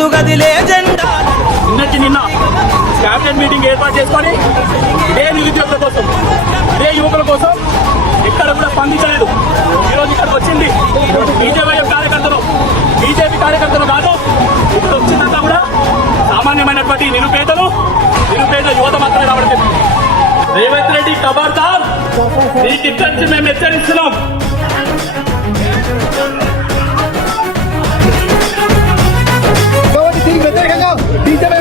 ముందు గదిలే జెండా. నిన్న క్యాబినెట్ మీటింగ్ ఏర్పాటు చేసుకొని ఇదే నిరుద్యోగుల కోసం, ఇదే యువకుల కోసం ఎక్కడ కూడా స్పందించలేదు. ఈరోజు ఇక్కడికి వచ్చింది బీజేపీ కార్యకర్తలు కాదు. ఇక్కడ వచ్చిందంతా కూడా సామాన్యమైనటువంటి నిరుపేద యువత మాత్రమే రావడం. రేవంత్ రెడ్డి ఖబర్దార్, నీకు ఇక్కడి నుంచి మేము హెచ్చరిస్తున్నాం. వ్యతిరేకంగా బీజేపీ